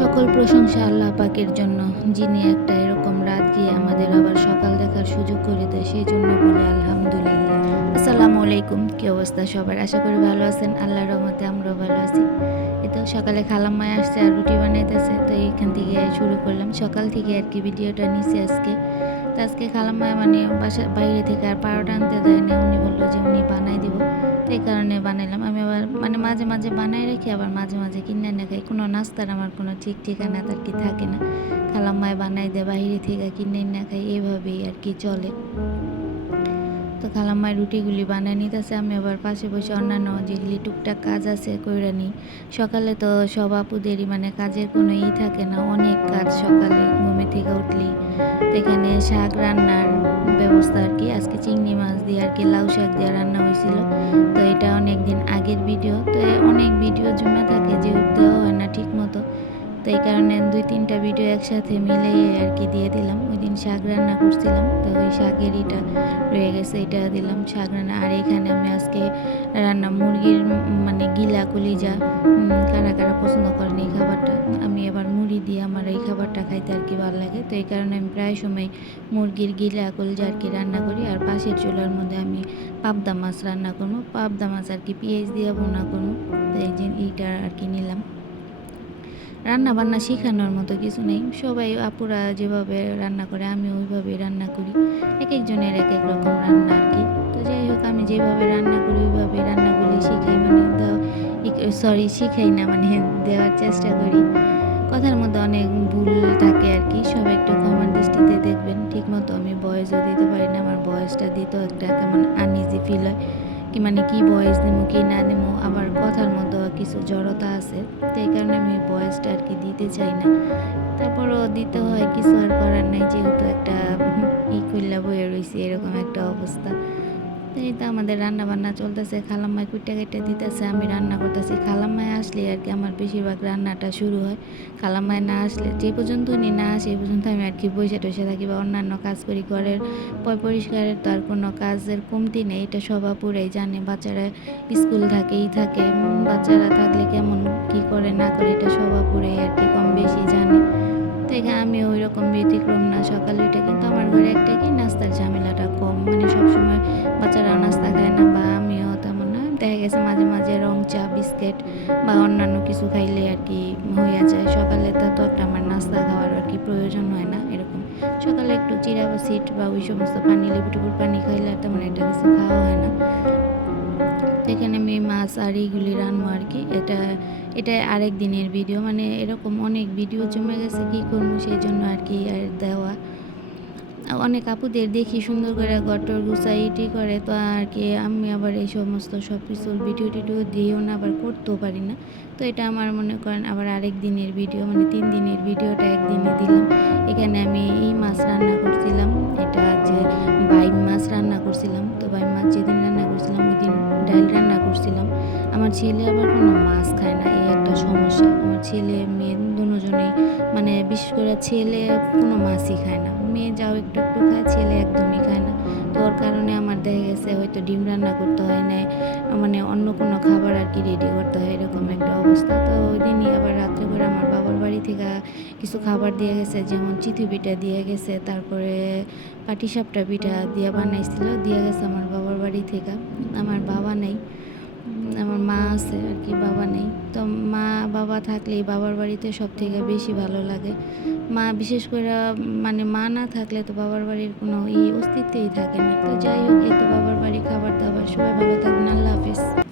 সকল প্রশংসা আল্লাহ পাকের জন্য, যিনি একটা এরকম রাত গিয়ে আমাদের আবার সকাল দেখার সুযোগ করে দেয় সেই জন্য বলি আলহামদুলিল্লাহ। আসসালামু আলাইকুম, কি অবস্থা সবার? আশা করি ভালো আছেন, আল্লাহর রহমতে আমরাও ভালো আছি। তো সকালে খালাম্মায় আসছে আর রুটি বানাইতেছে, তো এইখান থেকে শুরু করলাম। সকাল থেকে আর কি ভিডিওটা নিছি আজকে। তো আজকে খালাম্মায় মানে বাসা বাইরে থেকে আর পারোটা আনতে দেয় না উনি বলল যে উনি এই কারণে বানাইলাম। আমি আবার মানে মাঝে মাঝে বানাই রাখি, আবার মাঝে মাঝে কিনে না খাই। কোনো নাস্তার আমার কোনো ঠিক ঠিকানা তার কি থাকে না। খালাম্মায় বানাই দেয়, বাইরে থেকে কিনে না খাই এইভাবেই আর কি চলে। তো খালাম্মায় রুটিগুলি বানায় নিতেছে, আমি আবার পাশে বসে অন্যান্য যেগুলি টুকটাক কাজ আছে কইরা নিই। সকালে তো সব আপুদেরই মানে কাজের কোনো ই থাকে না, অনেক কাজ সকালে। থেকে উঠলি এখানে শাক রান্নার ব্যবস্থা আর কি। আজকে চিংড়ি মাছ দিয়ে আর কি, লাউ শাক দিয়ে রান্না হয়েছিল। তো এটা তিনটা ভিডিও একসাথে মিলিয়ে আর কি দিয়ে দিলাম। ওই দিন শাক রান্না করছিলাম, তো ওই শাকের ইটা রয়ে গেছে, এটা দিলাম শাক রান্না। আর এখানে আমি আজকে রান্না মুরগির মানে গিলা কলিজা কারা কারা পছন্দ করেন এই খাবারটা। আমি এবার মুড়ি দিয়ে আমার এই খাবারটা খাইতে আর কি ভালো লাগে। তো এই কারণে আমি প্রায় সময় মুরগির গিলা কলিজা আর কি রান্না করি। আর পাশের চুলার মধ্যে আমি পাবদা মাছ রান্না করব। পাবদা মাছ আর কি পেঁয়াজ দিয়ে বোনা করব। তো এই যে এইটা আর কি নিলাম। রান্না বান্না শেখানোর মতো কিছু নেই। সবাই আপুরা যেভাবে রান্না করে আমি ওইভাবে রান্না করি। এক একজনের এক এক রকম রান্না আর কি। তো যাই হোক, আমি যেভাবে রান্না করি ওইভাবে রান্নাগুলি শিখাই মানে সরি শিখাই না মানে দেওয়ার চেষ্টা করি। কথার মধ্যে অনেক ভুল থাকে আর কি, সবাই একটু ক্ষমার দৃষ্টিতে দেখবেন। ঠিক মতো আমি বয়সও দিতে পারি না, আমার বয়সটা দিতেও একটা কেমন আনইজি ফিল হয়। কি মানে কি বয়স দেবো কি না দেবো আবার কথার মতো কিছু জড়তা আছে তো এই কারণে আমি বয়সটা আর কি দিতে চাই না। তারপরও দিতে হয়, কিছু আর করার নাই, যেহেতু একটা ই করলা বয়ে রয়েছে এরকম একটা অবস্থা। এই তো আমাদের রান্না বান্না চলতেছে খালাম্মায় কুইটা কেটে দিতেছে, আমি রান্না করতেছি। খালাম্মায় আসলে আর কি আমার বেশিরভাগ রান্নাটা শুরু হয়। খালাম্মায় না আসলে, যে পর্যন্ত উনি না আসে, এই পর্যন্ত আমি আর কি বসে টসে থাকি বা অন্যান্য কাজ করি। ঘরের পয় পরিষ্কারের তো আর কোনো কাজের কমতি নেই, এটা সবা পুরাই জানে। বাচ্চারা স্কুল থাকে থাকে বাচ্চারা থাকলে কেমন কি করে না করে, এটা সবা পুরাই আর কি কম বেশি জানে। এখানে আমি ওই রকম ব্যতিক্রম না, সকালে উঠে কিন্তু আমার ঘরে একটা কি, নাস্তার ঝামেলাটা কম। মানে সবসময় গেছে মাঝে মাঝে রং চা, বিস্কিট বা অন্যান্য কিছু খাইলে আর কি হইয়া যায়। সকালে তা তো একটা আমার নাস্তা খাওয়ার আর কি প্রয়োজন হয় না এরকম। সকালে একটু চিরা বা সিট বা ওই সমস্ত পানি, লেবু টেবুর পানি খাইলে আর তেমন একটা কিছু খাওয়া হয় না। এখানে আমি মাছ আর এইগুলি রান্না আর কি। এটা এটা আরেক দিনের ভিডিও। মানে এরকম অনেক ভিডিও জমে গেছে কি করব সেই জন্য আর কি আর দেওয়া। অনেক আপুদের দেখি সুন্দর করে গটর গুছাইটি করে, তো আর কি আমি আবার এই সমস্ত সব কিছুর ভিডিও টিডিও দিয়েও না, আবার করতেও পারি না। তো এটা আমার মনে করেন আবার আরেক দিনের ভিডিও মানে তিন দিনের ভিডিওটা একদিনে দিলাম। এখানে আমি এই মাছ রান্না করছিলাম, এটা যে বাইম মাছ রান্না করছিলাম। তো বাইম মাছ যেদিন রান্না করছিলাম, ওই দিন ডাল রান্না করছিলাম। আমার ছেলে আবার কোনো মাছ খায় না, এই একটা সমস্যা। আমার ছেলে মেয়ে দুজনেই মানে বিশেষ করে ছেলে কোনো মাছই খায় না। মেয়ে যাও একটু একটু খায়, ছেলে একদমই খায় না। তো ওর কারণে আমার দেখা গেছে হয়তো ডিম রান্না করতে হয় না মানে অন্য কোনো খাবার আর কি রেডি করতে হয় এরকম একটা অবস্থা। তো ওই দিনই আবার রাত্রে করে আমার বাবার বাড়ি থেকে কিছু খাবার দিয়ে গেছে, যেমন চিতু পিঠা দিয়ে গেছে, তারপরে পাটিসাপটা পিঠা দিয়ে বানাইছিল, দিয়ে গেছে আমার বাবার বাড়ি থেকে। আমার বাবা নেই। আছে আর কি, বাবা নেই। তো মা বাবা থাকলেই বাবার বাড়িতে সব থেকে বেশি ভালো লাগে। মা বিশেষ করে মানে মা না থাকলে তো বাবার বাড়ির কোনো ই অস্তিত্বই থাকে না। তো যাই হোক এই তো বাবার বাড়ি, খাবার দাবার, সবাই ভালো থাকবেন, আল্লাহ হাফিজ।